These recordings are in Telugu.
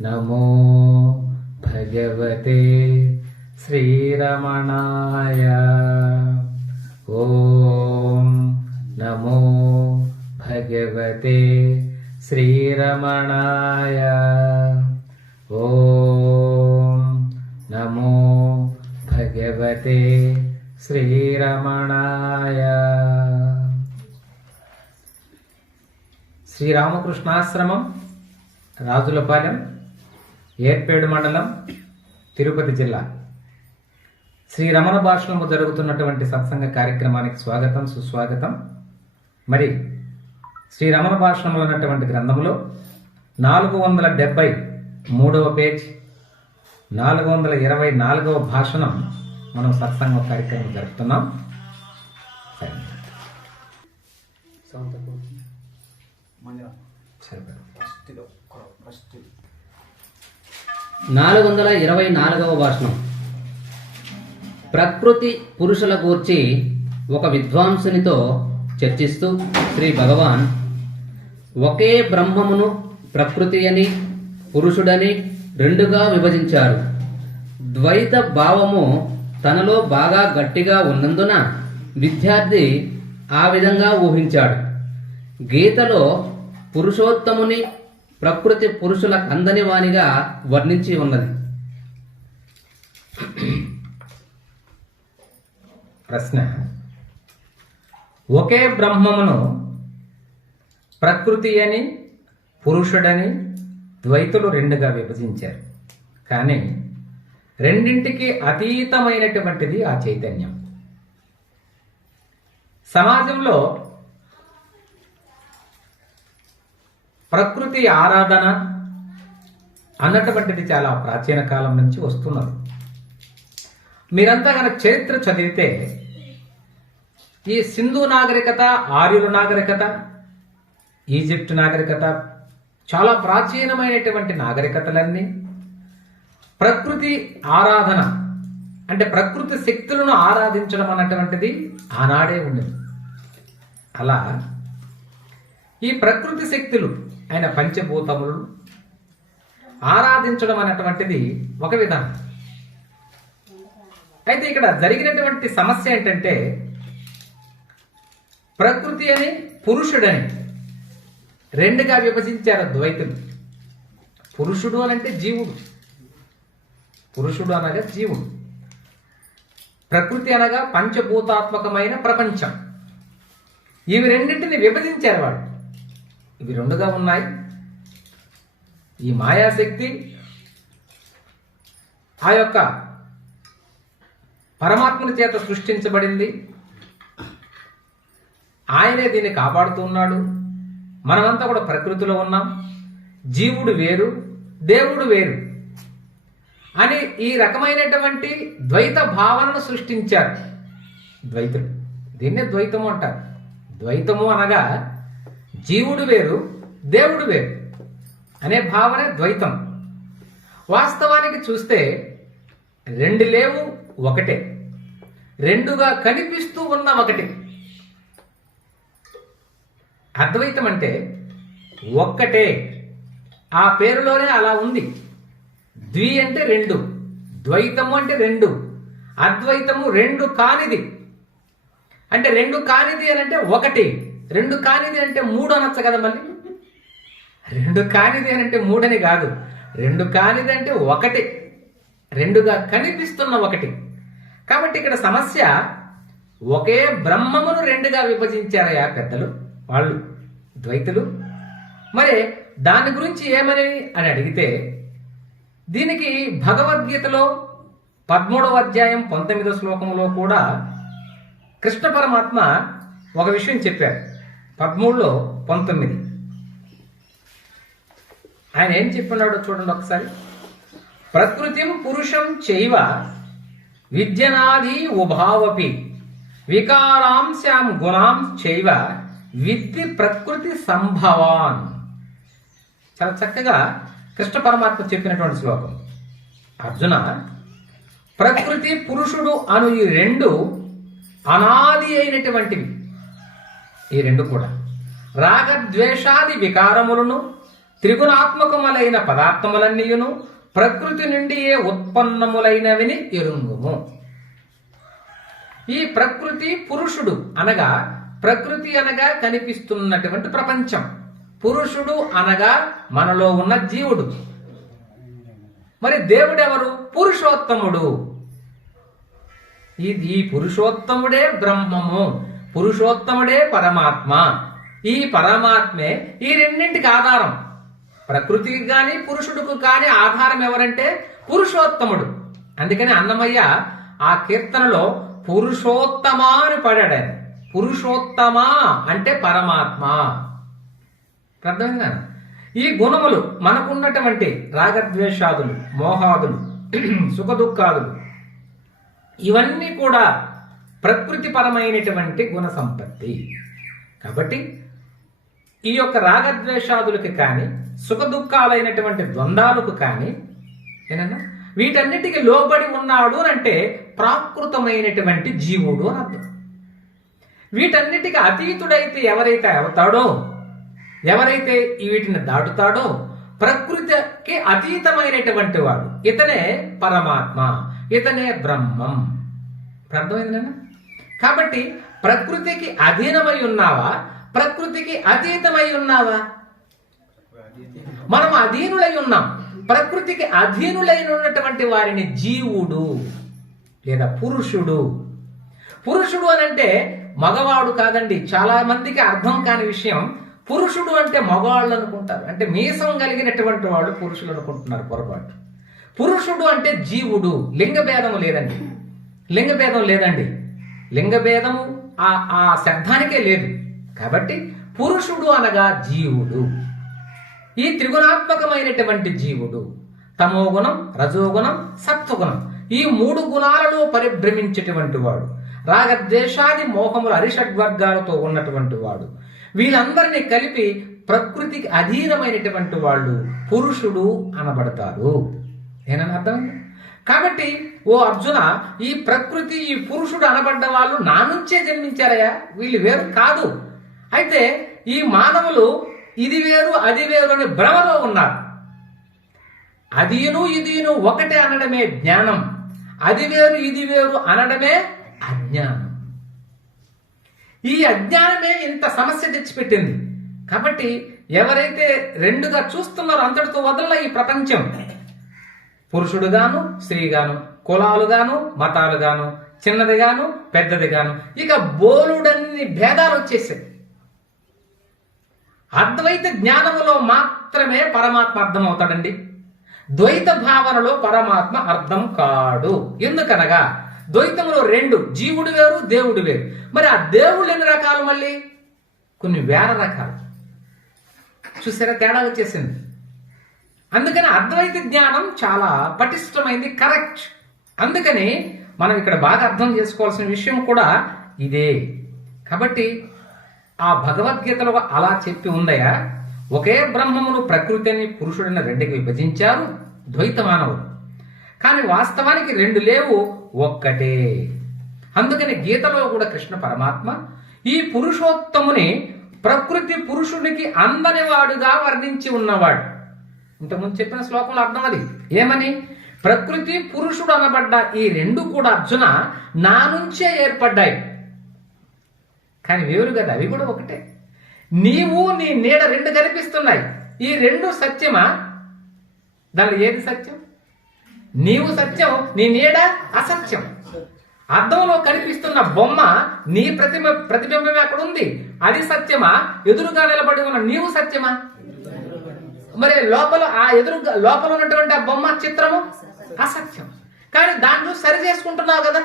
నమో భగవతే శ్రీరమణాయ ఓం నమో భగవతే శ్రీరమణాయ ఓం నమో భగవతే శ్రీరమణాయ. శ్రీరామకృష్ణాశ్రమం రాజులపాలెం ఏర్పేడు మండలం తిరుపతి జిల్లా. శ్రీ రమణ భాషణము జరుగుతున్నటువంటి సత్సంగ కార్యక్రమానికి స్వాగతం సుస్వాగతం. మరి శ్రీ రమణ భాషణంలో ఉన్నటువంటి గ్రంథంలో నాలుగు వందల డెబ్బై మూడవ పేజ్ నాలుగు వందల ఇరవై నాలుగవ భాషణం మనం సత్సంగ కార్యక్రమం జరుపుతున్నాం. నాలుగు వందల ఇరవై నాలుగవ భాషణం. ప్రకృతి పురుషుల గూర్చి ఒక విద్వాంసునితో చర్చిస్తూ శ్రీ భగవాన్ ఒకే బ్రహ్మమును ప్రకృతి అని పురుషుడని రెండుగా విభజించారు. ద్వైత భావము తనలో బాగా గట్టిగా ఉన్నందున విద్యార్థి ఆ విధంగా ఊహించాడు. గీతలో పురుషోత్తముని ప్రకృతి పురుషుల కందని వానిగా వర్ణించి ఉన్నది. ప్రశ్న. ఒకే బ్రహ్మమును ప్రకృతి అని పురుషుడని ద్వైతులు రెండుగా విభజించారు. కానీ రెండింటికి అతీతమైనటువంటిది ఆ చైతన్యం. సమాజంలో ప్రకృతి ఆరాధన అన్నటువంటిది చాలా ప్రాచీన కాలం నుంచి వస్తున్నది. మీరంతా కనుక చరిత్ర చదివితే ఈ సింధు నాగరికత ఆర్యుల నాగరికత ఈజిప్ట్ నాగరికత చాలా ప్రాచీనమైనటువంటి నాగరికతలన్నీ ప్రకృతి ఆరాధన. అంటే ప్రకృతి శక్తులను ఆరాధించడం అన్నటువంటిది ఆనాడే ఉండేది. అలా ఈ ప్రకృతి శక్తులు ఆయన పంచభూతములు ఆరాధించడం అన్నటువంటిది ఒక విధానం. అయితే ఇక్కడ జరిగినటువంటి సమస్య ఏంటంటే ప్రకృతి అని పురుషుడని రెండుగా విభజించారు ద్వైతులు పురుషుడు అనంటే జీవుడు. పురుషుడు అనగా జీవుడు. ప్రకృతి అనగా పంచభూతాత్మకమైన ప్రపంచం. ఇవి రెండింటిని విభజించారు వాడు. ఇవి రెండుగా ఉన్నాయి. ఈ మాయాశక్తి ఆ యొక్క పరమాత్మని చేత సృష్టించబడింది. ఆయనే దీన్ని కాపాడుతూ ఉన్నాడు. మనమంతా కూడా ప్రకృతిలో ఉన్నాం. జీవుడు వేరు దేవుడు వేరు. అని ఈ రకమైనటువంటి ద్వైత భావనను సృష్టించారు. ద్వైతులు దీన్నే ద్వైతము అంటారు. ద్వైతము అనగా జీవుడు వేరు దేవుడు వేరు అనే భావన ద్వైతం. వాస్తవానికి చూస్తే రెండు లేవు ఒకటే. రెండుగా కనిపిస్తూ ఉన్న ఒకటి. అద్వైతం అంటే ఒక్కటే. ఆ పేరులోనే అలా ఉంది. ద్వి అంటే రెండు ద్వైతము అంటే రెండు అద్వైతము రెండు కానిది. అంటే రెండు కానిది అని అంటే ఒకటి రెండు కానిది అంటే మూడు అనొచ్చు కదా మళ్ళీ? రెండు కానిది అని అంటే మూడని కాదు. రెండు కానిది అంటే ఒకటి రెండుగా కనిపిస్తున్న ఒకటి. కాబట్టి ఇక్కడ సమస్య ఒకే బ్రహ్మమును రెండుగా విభజించారయా పెద్దలు వాళ్ళు ద్వైతులు? మరి దాని గురించి ఏమని అని అడిగితే దీనికి భగవద్గీతలో పదమూడవ అధ్యాయం పంతొమ్మిదవ శ్లోకంలో కూడా కృష్ణ పరమాత్మ ఒక విషయం చెప్పారు. పదమూడులో పంతొమ్మిది. ఆయన ఏం చెప్పినాడో చూడండి ఒకసారి. ప్రకృతిం పురుషం చైవ విద్యనాది ఉభావపి వికారాంశాం గుణాం చైవ విత్తి ప్రకృతి సంభవాన్. చాలా చక్కగా కృష్ణ పరమాత్మ చెప్పినటువంటి శ్లోకం. అర్జున ప్రకృతి పురుషుడు అను ఈ రెండు అనాది అయినటువంటివి. ఈ రెండు కూడా. రాగద్వేషాది వికారములను త్రిగుణాత్మకములైన పదార్థములన్నీయును ప్రకృతి నుండి ఏ ఉత్పన్నములైనవిని ఎరుంగుము ఈ ప్రకృతి పురుషుడు అనగా ప్రకృతి అనగా కనిపిస్తున్నటువంటి ప్రపంచం. పురుషుడు అనగా మనలో ఉన్న జీవుడు. మరి దేవుడెవరు? పురుషోత్తముడు. ఇది ఈ పురుషోత్తముడే బ్రహ్మము పురుషోత్తముడే పరమాత్మ. ఈ పరమాత్మే ఈ రెండింటికి ఆధారం. ప్రకృతికి కానీ పురుషుడికి కానీ ఆధారం ఎవరంటే పురుషోత్తముడు. అందుకని అన్నమయ్య ఆ కీర్తనలో పురుషోత్తమా అని పాడాడు పురుషోత్తమా అంటే పరమాత్మ. అర్థమైందా? ఈ గుణములు మనకున్నటువంటి రాగద్వేషాదులు మోహాదులు సుఖ దుఃఖాదులు ఇవన్నీ కూడా ప్రకృతి పరమైనటువంటి గుణ సంపత్తి కాబట్టి ఈ యొక్క రాగద్వేషాదులకు కానీ సుఖ దుఃఖాలైనటువంటి ద్వంద్వాలకు కానీ ఏనన్నా? వీటన్నిటికీ లోబడి ఉన్నాడు అంటే ప్రాకృతమైనటువంటి జీవుడు అని అర్థం. వీటన్నిటికీ అతీతుడైతే ఎవరైతే అవుతాడో ఎవరైతే ఈ వీటిని దాటుతాడో ప్రకృతికి అతీతమైనటువంటి వాడు. ఇతనే పరమాత్మ ఇతనే బ్రహ్మం. ఇప్పుడు కాబట్టి ప్రకృతికి అధీనమై ఉన్నావా? ప్రకృతికి అతీతమై ఉన్నావా? మనం అధీనులై ఉన్నాం. ప్రకృతికి అధీనులైన ఉన్నటువంటి వారిని జీవుడు లేదా పురుషుడు. పురుషుడు అని అంటే మగవాడు కాదండి. చాలా మందికి అర్థం కాని విషయం పురుషుడు అంటే మగవాళ్ళు అనుకుంటారు. అంటే మీసం కలిగినటువంటి వాళ్ళు పురుషులు అనుకుంటున్నారు పొరపాటు. పురుషుడు అంటే జీవుడు. లింగభేదం లేదండి. లింగ భేదం లేదండి. లింగభేదము ఆ ఆ శబ్దానికే లేదు. కాబట్టి పురుషుడు అనగా జీవుడు. ఈ త్రిగుణాత్మకమైనటువంటి జీవుడు. తమోగుణం రజోగుణం సత్వగుణం ఈ మూడు గుణాలలో పరిభ్రమించేటువంటి వాడు. రాగద్వేషాది మోహముల అరిషడ్వర్గాలతో ఉన్నటువంటి వాడు. వీళ్ళందరినీ కలిపి ప్రకృతికి అధీనమైనటువంటి వాళ్ళు పురుషుడు అనబడతారు. ఏనని అర్థమైంది కాబట్టి ఓ అర్జున ఈ ప్రకృతి ఈ పురుషుడు అనబడ్డ వాళ్ళు నా నుంచే జన్మించారయ్యా. వీళ్ళు వేరు కాదు. అయితే ఈ మానవులు ఇది వేరు అది వేరు అనే భ్రమలో ఉన్నారు. అదిను ఇదిను ఒకటే అనడమే జ్ఞానం. అది వేరు ఇది వేరు అనడమే అజ్ఞానం. ఈ అజ్ఞానమే ఇంత సమస్య తెచ్చిపెట్టింది. కాబట్టి ఎవరైతే రెండుగా చూస్తున్నారో అంతటితో వదల ఈ ప్రపంచం. పురుషుడుగాను స్త్రీగాను కులాలుగాను మతాలుగాను చిన్నదిగాను పెద్దదిగాను. ఇక బోలుడన్ని భేదాలు వచ్చేసాయి. అద్వైత జ్ఞానములో మాత్రమే పరమాత్మ అర్థం అవుతాడండి ద్వైత భావనలో పరమాత్మ అర్థం కాడు. ఎందుకనగా ద్వైతములో రెండు జీవుడు వేరు దేవుడు వేరు. మరి ఆ దేవుళ్ళు ఎన్ని రకాలు మళ్ళీ? కొన్ని వేల రకాలు. చూసారా? తేడా వచ్చేసింది. అందుకని అద్వైత జ్ఞానం చాలా పటిష్టమైంది కరెక్ట్. అందుకని మనం ఇక్కడ బాగా అర్థం చేసుకోవాల్సిన విషయం కూడా ఇదే. కాబట్టి ఆ భగవద్గీతలో అలా చెప్పి ఉందయా? ఒకే బ్రహ్మమును ప్రకృతిని పురుషుడిని రెండుకి విభజించారు ద్వైతమానవుడు. కానీ వాస్తవానికి రెండు లేవు ఒక్కటే. అందుకని గీతలో కూడా కృష్ణ పరమాత్మ ఈ పురుషోత్తముని ప్రకృతి పురుషునికి అందని వాడుగా వర్ణించి ఉన్నవాడు. ఇంతకుముందు చెప్పిన శ్లోకంలో అర్థం అది. ఏమని? ప్రకృతి పురుషుడు అనబడ్డ ఈ రెండు కూడా అర్జున నా నుంచే ఏర్పడ్డాయి. కానీ వేరు కదా అవి కూడా ఒకటే. నీవు నీ నీడ రెండు కనిపిస్తున్నాయి. ఈ రెండు సత్యమా? దానిలో ఏది సత్యం? నీవు సత్యం నీ నీడ అసత్యం. అద్దంలో కనిపిస్తున్న బొమ్మ నీ ప్రతిబ ప్రతిబింబమే అక్కడ ఉంది. అది సత్యమా? ఎదురుగా నిలబడి ఉన్న నీవు సత్యమా? మరి లోపల ఆ ఎదురు లోపల ఉన్నటువంటి ఆ బొమ్మ చిత్రము అసత్యం. కానీ దాన్ని చూసి సరి చేసుకుంటున్నావు కదా?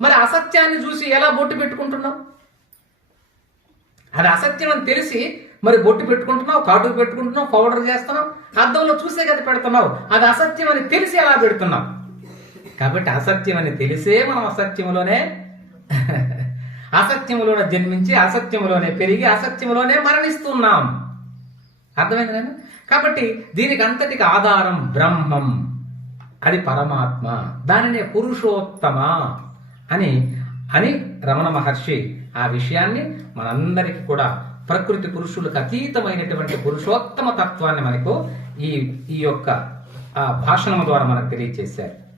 మరి అసత్యాన్ని చూసి ఎలా బొట్టు పెట్టుకుంటున్నావు? అది అసత్యం అని తెలిసి మరి బొట్టు పెట్టుకుంటున్నావు కాటుకు పెట్టుకుంటున్నావు పౌడర్ చేస్తున్నావు అద్దంలో చూసే కదా పెడుతున్నావు. అది అసత్యం అని తెలిసి ఎలా పెడుతున్నావు కాబట్టి అసత్యం అని తెలిసే మనం అసత్యంలోనే అసత్యంలోనే జన్మించి అసత్యంలోనే పెరిగి అసత్యంలోనే మరణిస్తున్నాం. అర్థమైంది కాబట్టి దీనికి అంతటికి ఆధారం బ్రహ్మం. అది పరమాత్మ. దానినే పురుషోత్తమ అని అని రమణ మహర్షి ఆ విషయాన్ని మనందరికీ కూడా ప్రకృతి పురుషులకు అతీతమైనటువంటి పురుషోత్తమ తత్వాన్ని మనకు ఈ ఈ యొక్క ఆ భాషణం ద్వారా మనకు తెలియజేశారు